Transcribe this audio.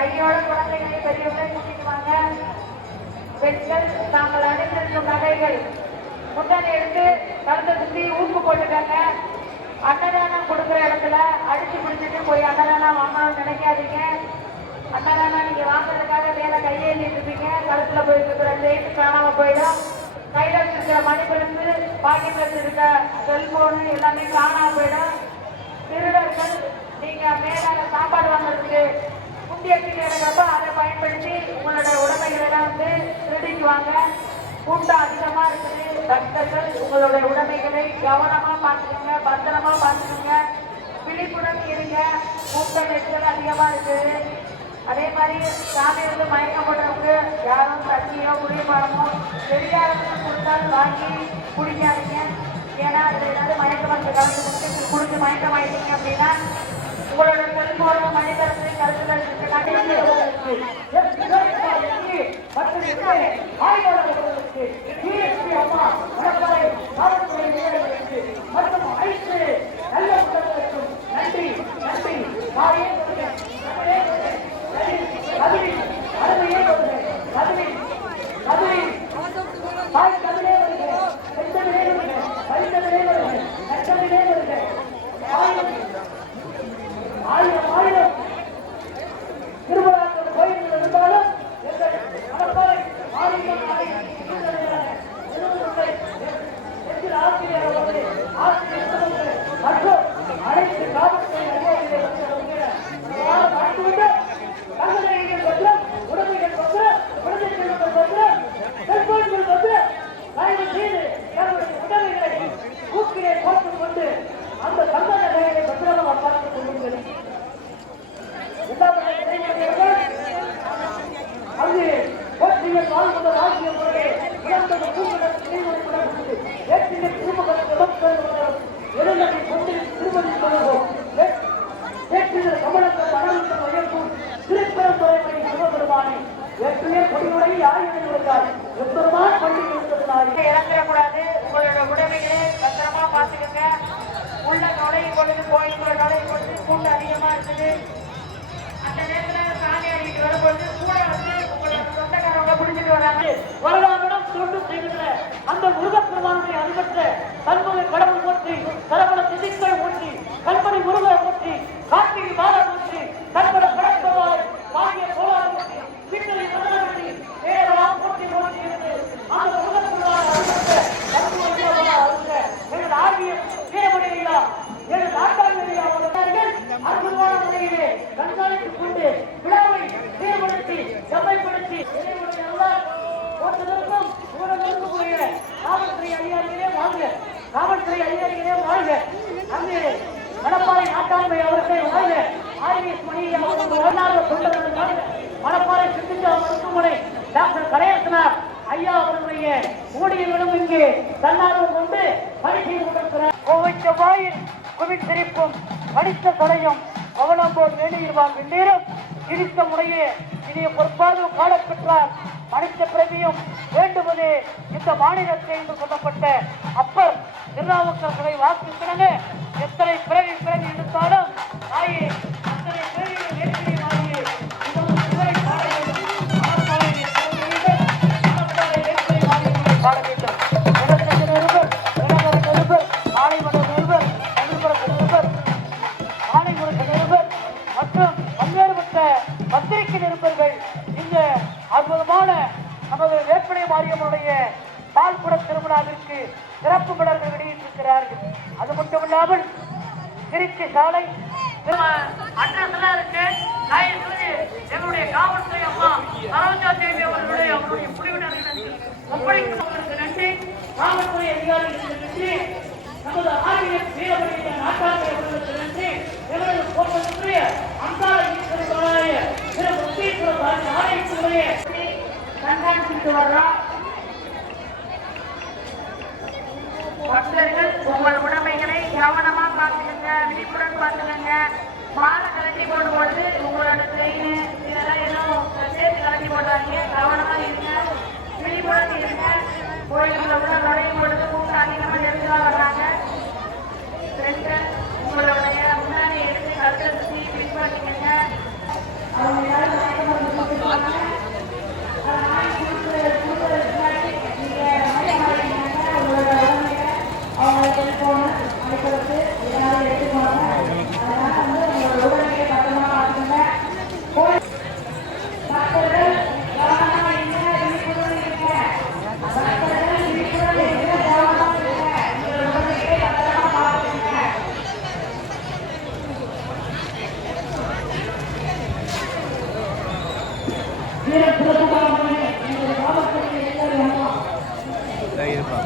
கையோட குழந்தைகளை பெரியவர்களை கூட்டிக்குவாங்க. பெண்கள் தாங்கள் அணிந்திருக்கும் நகைகள் முன்னாடி எடுத்து கலந்து சுற்றி ஊக்கு போட்டுட்டாங்க. அன்னதானம் கொடுக்குற இடத்துல அடிச்சு பிடிச்சிட்டு போய் அன்னதானம் வாங்கணும்னு நினைக்காதீங்க. அன்னதானம் நீங்க வாங்குறதுக்காக மேல கையேந்திட்டு இருப்பீங்க. கழுத்துல போயிருக்கிற ரேட்டு காணாம போயிடும். கையில வச்சிருக்கிற மணிப்பெருசு, பாக்கெட்ல வச்சிருக்க செல்போனு எல்லாமே காணாம போயிடும். திருடர்கள் நீங்க மேலால சாப்பாடு வாங்குறதுக்கு குண்டி அடிச்சுட்டு இருக்கிறப்ப அதை பயன்படுத்தி உங்களோட உடைமைகளை எல்லாம் திருடிக்குவாங்க. கூட்டம் அதிகமா இருக்குது. பக்தர்கள் உங்களுடைய உடைமைகளை கவனமா பார்த்துக்கோங்க, பத்திரமா பார்த்துக்கோங்க, விழிப்புடன் இருங்க. கூட்டம் நெரிசல் அதிகமா இருக்குது. அதே மாதிரி சாமியிலிருந்து மயக்கம் போடுறவங்க யாரும் தண்ணியோ குடிமரமோ தெரியாதவங்க கொடுத்தாலும் வாங்கி குடிக்காதீங்க. ஏன்னா அதுல ஏதாவது மயக்க மருந்து கலந்து குடிச்சு மயக்கமாயிட்டீங்க அப்படின்னா உங்களோட செல்போனோ மனிதர்கள் கருத்துக்கள் இறங்கிடக்கூடாது. உங்களோட உடமைகளை பத்திரமா பார்த்துக்கோங்க. உள்ள நுழையும் பொழுது கோயிலுக்குள்ள நுழையும் பொழுது கூட்டம் அதிகமா இருக்குது. அந்த நேரத்தில் சாமி ஆடிட்டு வரும்பொழுது கூட வந்து உங்களோட சொந்தக்காரவங்க பிடிச்சிட்டு வராங்க. வரலாறுடன் தொண்டு செய்கின்ற அந்த முருகப்பெருமானுடைய அதிபற்ற தன்முக கடவுள் போற்றி, தரப்பட திதிக்களை போற்றி, கண்படி முருகை போற்றி, கார்த்திகை மாதா போற்றி, தன்பட கடற்பவாய் வாங்கிய கோளாறு போற்றி, வீட்டை மனநடத்தி வேறெல்லாம் போற்றி போற்றி இருந்து அந்த முருகப்பெருமான அதிபற்ற எங்கள் ஆகியம் வீரமணியா எங்கள் நாட்டாளியா அற்புதமான முறையிலே கண்காணித்துக் கொண்டு விழாவை சீர்படுத்தி செம்மைப்படுத்தி காவல்துறை அதிகாரிகளே வாழ்க, காவல்துறை அதிகாரிகளே வாழ்க, அங்கே மணப்பாறை நாட்டாண்மை அவர்கள் வாழ்க, ஆர்விஎஸ் மணி அவர்கள் தொண்டர்கள் வாழ்க, மணப்பாறை சித்திச்சா மருத்துவமனை டாக்டர் கலையரசனார் ஐயா அவர்களுடைய ஊழியர்களும் இங்கே தன்னார்வம் கொண்டு பணி செய்து கொண்டிருக்கிறார். கோவைத்த வாயில் குவித்திருப்பும் படித்த தலையும் கவனம் போல் வேலையில் வாங்கும் நேரம் இடித்த முறையே இனிய பொறுப்பாக காலப்பெற்றார். மனித பிரதியும் வேண்டுவதே இந்த மாநிலத்தை என்று சொல்லப்பட்ட அப்பர் திருநாவுக்கர்களை வாக்கு கிடங்க எத்தனை பிறவி எடுத்தாலும் தாயே அத்தனை பிறவியை வேட்கையை வாங்கியே பாட வேண்டும். மற்றும் பல்வேறுபட்ட பத்திரிகை நிருபர்கள் இந்த அற்புதமான நமது வேப்பனை மாரியம்மனுடைய பால்குட திருவிழாவிற்கு சிறப்பு மலர்கள் வெளியிட்டிருக்கிறார்கள். அது மட்டுமில்லாமல் திருச்சி சாலை அட்ரஸ்லாம் இருக்கு. எங்களுடைய காவல்துறை அம்மா சரோஜா தேவி அவர்களுடைய குழுவினர்களுக்கு ஒப்படைப்பவர்களுக்கு நன்றி, காவல்துறை அதிகாரிகளுக்கு நன்றி, நமது ஆர்விஎஸ் வீரமணி நாட்டாண்மை அவர்களுக்கு நன்றி, எங்களது போக்குவரத்துடைய அன்றாட ஈஸ்வரர்களாய பிற முத்தீஸ்வரர் ஆலயத்துடைய கண்காணிச்சுட்டு வர்றோம். பக்தர்கள் உங்கள் உடைமைகளை கவனமா பார்த்துக்கங்க, விழிப்புடன் பார்த்துக்கங்க. மாலை கலட்டி போடும்போது உங்களோட செயின் இதெல்லாம் எல்லாம் சேர்த்து கலட்டி போடுறாங்க. கவனமா இருங்க, விழிப்புடன் இருங்க. கோயிலுக்குள்ள உள்ள நுழையும் பொழுது கூட்டம் அதிகமா நெருங்கா வர்றாங்க. பெண்கள் உங்களுடைய முன்னாடி எடுத்து கருத்தை சுற்றி பின் பண்ணிக்கங்க. அவங்க இருப்பா